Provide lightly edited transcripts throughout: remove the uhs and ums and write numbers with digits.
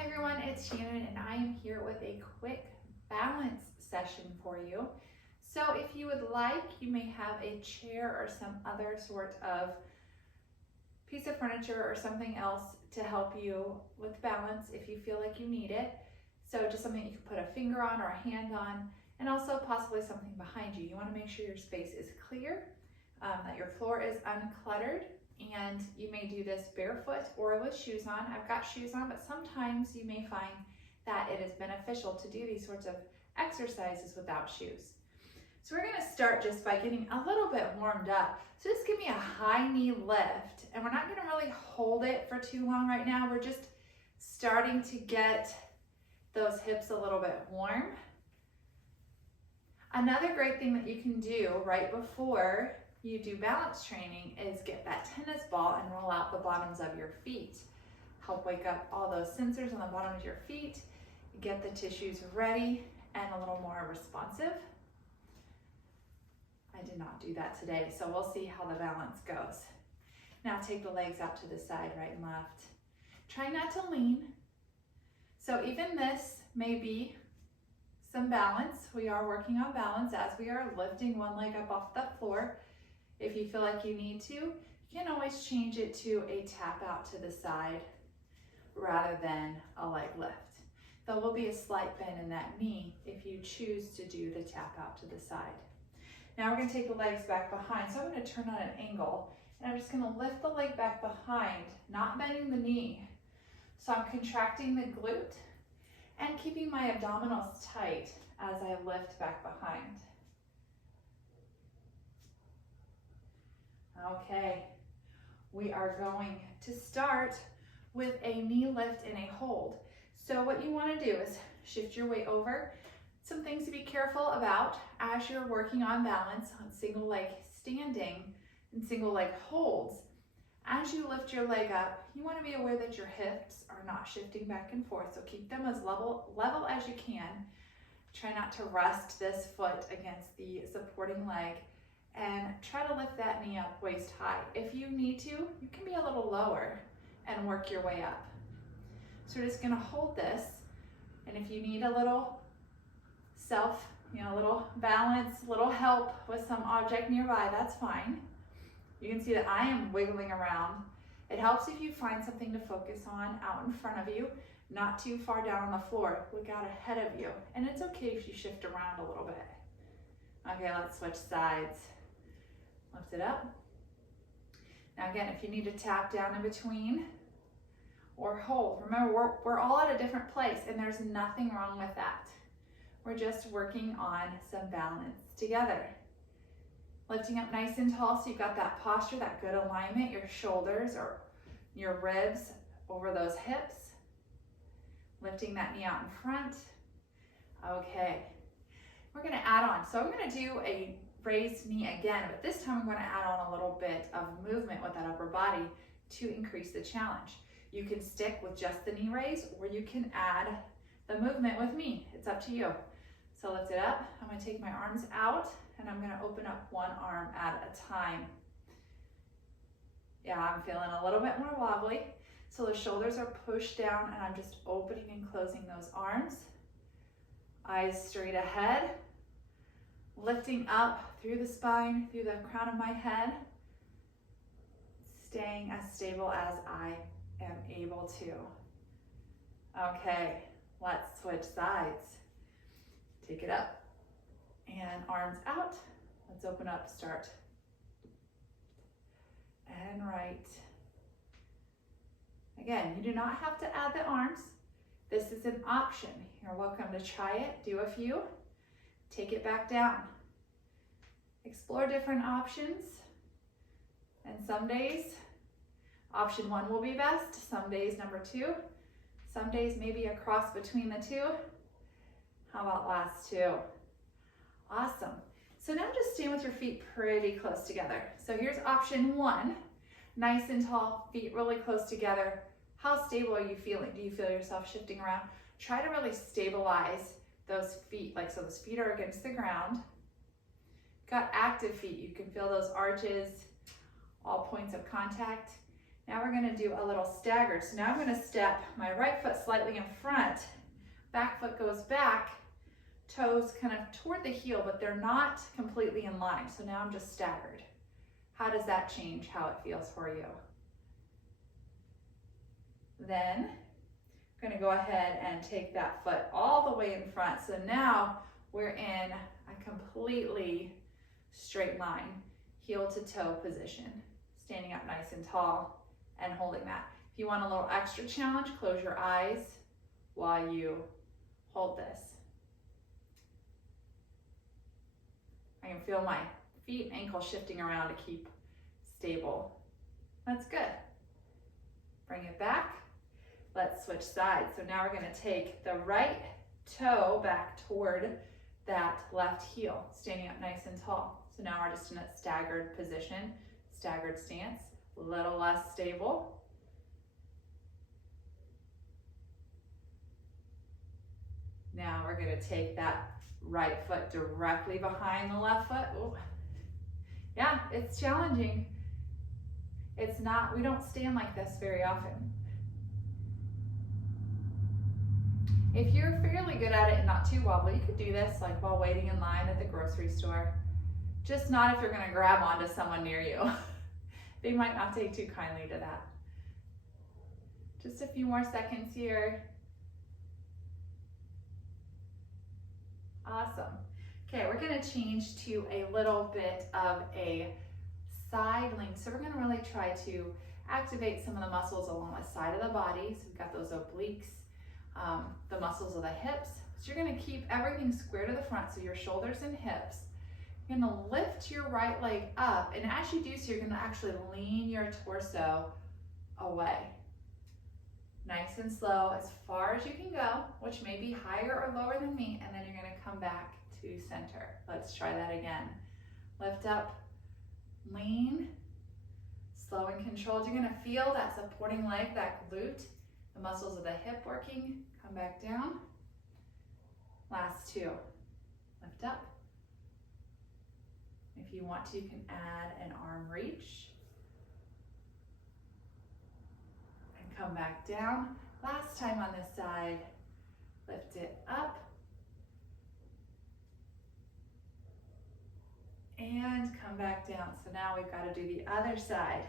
Hi everyone, it's Shannon and I am here with a quick balance session for you. So if you would like, you may have a chair or some other sort of piece of furniture or something else to help you with balance if you feel like you need it. So just something you can put a finger on or a hand on, and also possibly something behind you. You want to make sure your space is clear, that your floor is uncluttered. And you may do this barefoot or with shoes on. I've got shoes on, but sometimes you may find that it is beneficial to do these sorts of exercises without shoes. So we're gonna start just by getting a little bit warmed up. So just give me a high knee lift, and we're not gonna really hold it for too long right now. We're just starting to get those hips a little bit warm. Another great thing that you can do right before you do balance training is get that tennis ball and roll out the bottoms of your feet. Help wake up all those sensors on the bottom of your feet, get the tissues ready and a little more responsive. I did not do that today, so we'll see how the balance goes. Now take the legs out to the side, right and left. Try not to lean. So even this may be some balance. We are working on balance as we are lifting one leg up off the floor. If you feel like you need to, you can always change it to a tap out to the side rather than a leg lift. There will be a slight bend in that knee if you choose to do the tap out to the side. Now we're going to take the legs back behind. So I'm going to turn on an angle and I'm just going to lift the leg back behind, not bending the knee. So I'm contracting the glute and keeping my abdominals tight as I lift back behind. Okay, we are going to start with a knee lift and a hold. So what you want to do is shift your weight over. Some things to be careful about as you're working on balance on single leg standing and single leg holds. As you lift your leg up, you want to be aware that your hips are not shifting back and forth, so keep them as level as you can. Try not to rest this foot against the supporting leg, and try to lift that knee up waist high. If you need to, you can be a little lower and work your way up. So we're just gonna hold this, and if you need a little a little balance, little help with some object nearby, that's fine. You can see that I am wiggling around. It helps if you find something to focus on out in front of you, not too far down on the floor. Look out ahead of you. And it's okay if you shift around a little bit. Okay, let's switch sides. Lift it up. Now again, if you need to tap down in between or hold, remember we're all at a different place and there's nothing wrong with that. We're just working on some balance together. Lifting up nice and tall so you've got that posture, that good alignment, your shoulders or your ribs over those hips. Lifting that knee out in front. Okay, we're gonna add on. So I'm gonna do a raised knee again, but this time I'm going to add on a little bit of movement with that upper body to increase the challenge. You can stick with just the knee raise, or you can add the movement with me. It's up to you. So lift it up. I'm going to take my arms out and I'm going to open up one arm at a time. Yeah, I'm feeling a little bit more wobbly. So the shoulders are pushed down and I'm just opening and closing those arms. Eyes straight ahead. Lifting up through the spine, through the crown of my head, staying as stable as I am able to. Okay, let's switch sides. Take it up and arms out. Let's open up, start. And right. Again, you do not have to add the arms. This is an option. You're welcome to try it, do a few. Take it back down. Explore different options. And some days, option 1 will be best. Some days, number 2. Some days, maybe a cross between the two. How about last 2? Awesome. So now just stand with your feet pretty close together. So here's option 1. Nice and tall, feet really close together. How stable are you feeling? Do you feel yourself shifting around? Try to really stabilize those feet, like so those feet are against the ground. Got active feet, you can feel those arches, all points of contact. Now we're gonna do a little staggered. So now I'm gonna step my right foot slightly in front, back foot goes back, toes kind of toward the heel, but they're not completely in line. So now I'm just staggered. How does that change how it feels for you? Then I'm gonna go ahead and take that foot all the way in front. So now we're in a completely straight line, heel to toe position, standing up nice and tall and holding that. If you want a little extra challenge, close your eyes while you hold this. I can feel my feet and ankles shifting around to keep stable. That's good. Bring it back. Let's switch sides. So now we're going to take the right toe back toward that left heel, standing up nice and tall. So now we're just in a staggered position, staggered stance, a little less stable. Now we're going to take that right foot directly behind the left foot. Ooh. Yeah, it's challenging. It's not, we don't stand like this very often. If you're fairly good at it and not too wobbly, you could do this like while waiting in line at the grocery store. Just not if you're gonna grab onto someone near you. They might not take too kindly to that. Just a few more seconds here. Awesome. Okay, we're gonna change to a little bit of a side lean. So we're gonna really try to activate some of the muscles along the side of the body. So we've got those obliques, the muscles of the hips. So you're gonna keep everything square to the front, so your shoulders and hips. You're gonna lift your right leg up, and as you do so, you're gonna actually lean your torso away. Nice and slow, as far as you can go, which may be higher or lower than me, and then you're gonna come back to center. Let's try that again. Lift up, lean, slow and controlled. You're gonna feel that supporting leg, that glute, the muscles of the hip working. Come back down. Last two. Lift up. If you want to, you can add an arm reach. And come back down. Last time on this side. Lift it up. And come back down. So now we've got to do the other side.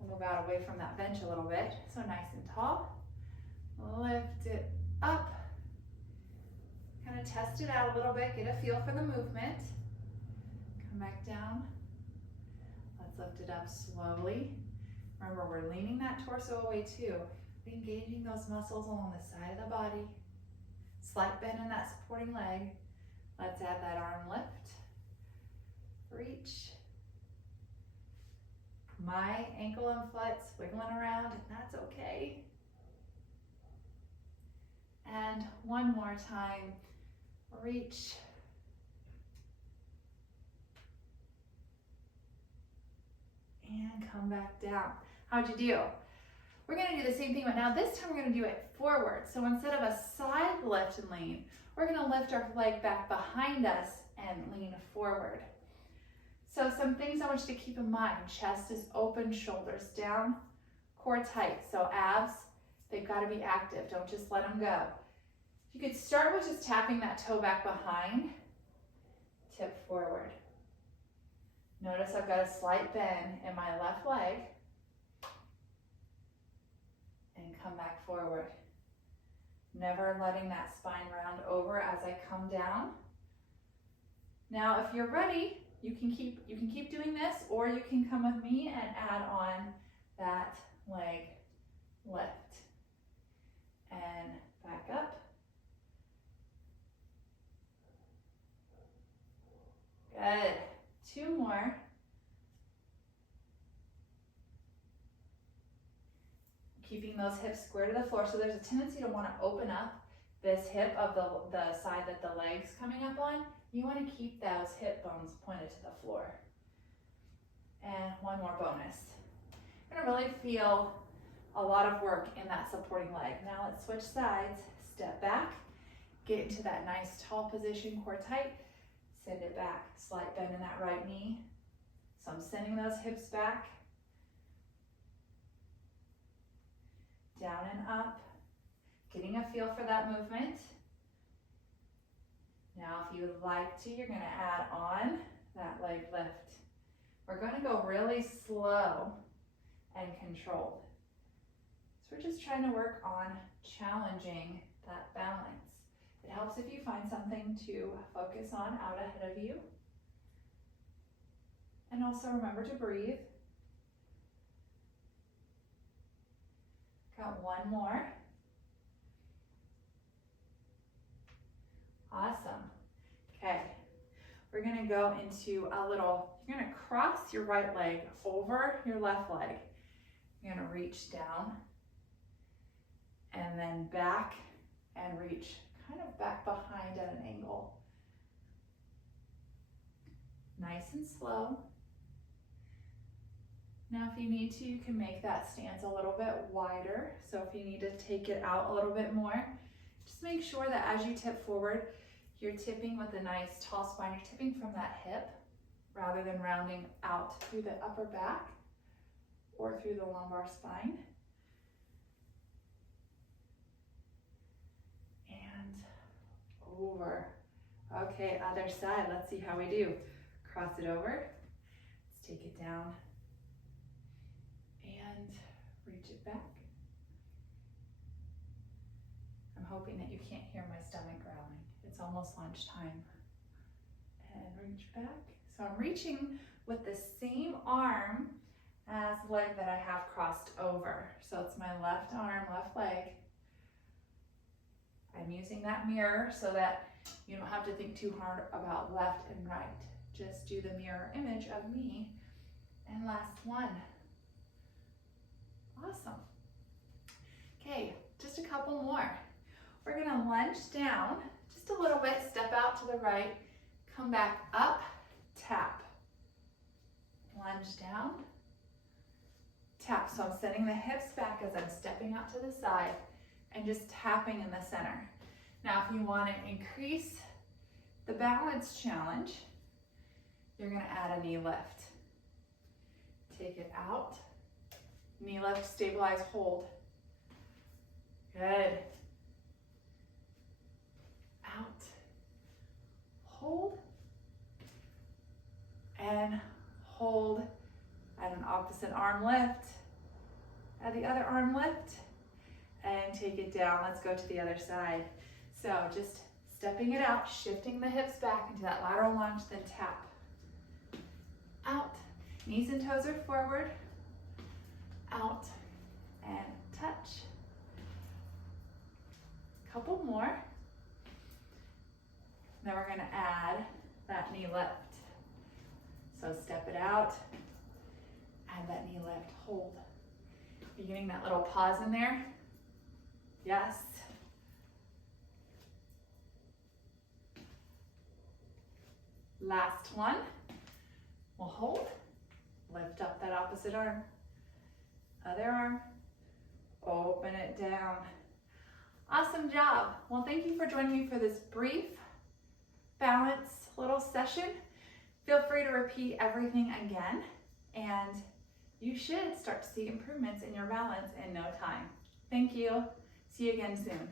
We'll move out away from that bench a little bit. So nice and tall. Lift it up. Kind of test it out a little bit. Get a feel for the movement. Come back down. Let's lift it up slowly. Remember, we're leaning that torso away too. Engaging those muscles along the side of the body. Slight bend in that supporting leg. Let's add that arm lift. Reach. My ankle and foot's wiggling around, and that's okay. And one more time. Reach. And come back down. How'd you do? We're gonna do the same thing, but now this time we're gonna do it forward. So instead of a side lift and lean, we're gonna lift our leg back behind us and lean forward. So some things I want you to keep in mind. Chest is open, shoulders down, core tight. So abs, they've got to be active. Don't just let them go. You could start with just tapping that toe back behind, tip forward. Notice I've got a slight bend in my left leg, and come back forward. Never letting that spine round over as I come down. Now, if you're ready, you can keep doing this, or you can come with me and add on that leg lift. And back up. Good. Two more. Keeping those hips square to the floor. So there's a tendency to want to open up this hip of the side that the leg's coming up on. You want to keep those hip bones pointed to the floor. And one more bonus. You're going to really feel a lot of work in that supporting leg. Now let's switch sides. Step back. Get into that nice tall position, core tight. Send it back. Slight bend in that right knee. So I'm sending those hips back. down and up, getting a feel for that movement. Now, if you would like to, you're gonna add on that leg lift. We're gonna go really slow and controlled. So we're just trying to work on challenging that balance. It helps if you find something to focus on out ahead of you. And also remember to breathe. Got one more. Awesome. Okay, we're gonna go into a little, you're gonna cross your right leg over your left leg. You're gonna reach down and then back and reach kind of back behind at an angle. Nice and slow. Now if you need to, you can make that stance a little bit wider. So if you need to take it out a little bit more, just make sure that as you tip forward, you're tipping with a nice tall spine. You're tipping from that hip rather than rounding out through the upper back or through the lumbar spine. And over. Okay, other side. Let's see how we do. Cross it over. Let's take it down and reach it back. I'm hoping that you can't hear my stomach growling. It's almost lunchtime. And reach back. So I'm reaching with the same arm as the leg that I have crossed over. So it's my left arm, left leg. I'm using that mirror so that you don't have to think too hard about left and right. Just do the mirror image of me. And last one. Awesome. Okay, just a couple more. We're gonna lunge down just a little bit, step out to the right, come back up, tap. Lunge down, tap. So I'm setting the hips back as I'm stepping out to the side and just tapping in the center. Now, if you want to increase the balance challenge, you're going to add a knee lift. Take it out, knee lift, stabilize, hold. Good. Out, hold, and hold. Add an opposite arm lift. Add the other arm lift, and take it down. Let's go to the other side. So just stepping it out, shifting the hips back into that lateral lunge, then tap. Out, knees and toes are forward. Out, and touch. Couple more. Then we're gonna add that knee lift. So step it out, add that knee lift, hold. You getting that little pause in there? Yes. Last one. We'll hold, lift up that opposite arm, other arm, open it down. Awesome job. Well, thank you for joining me for this brief balance little session. Feel free to repeat everything again, and you should start to see improvements in your balance in no time. Thank you. See you again soon.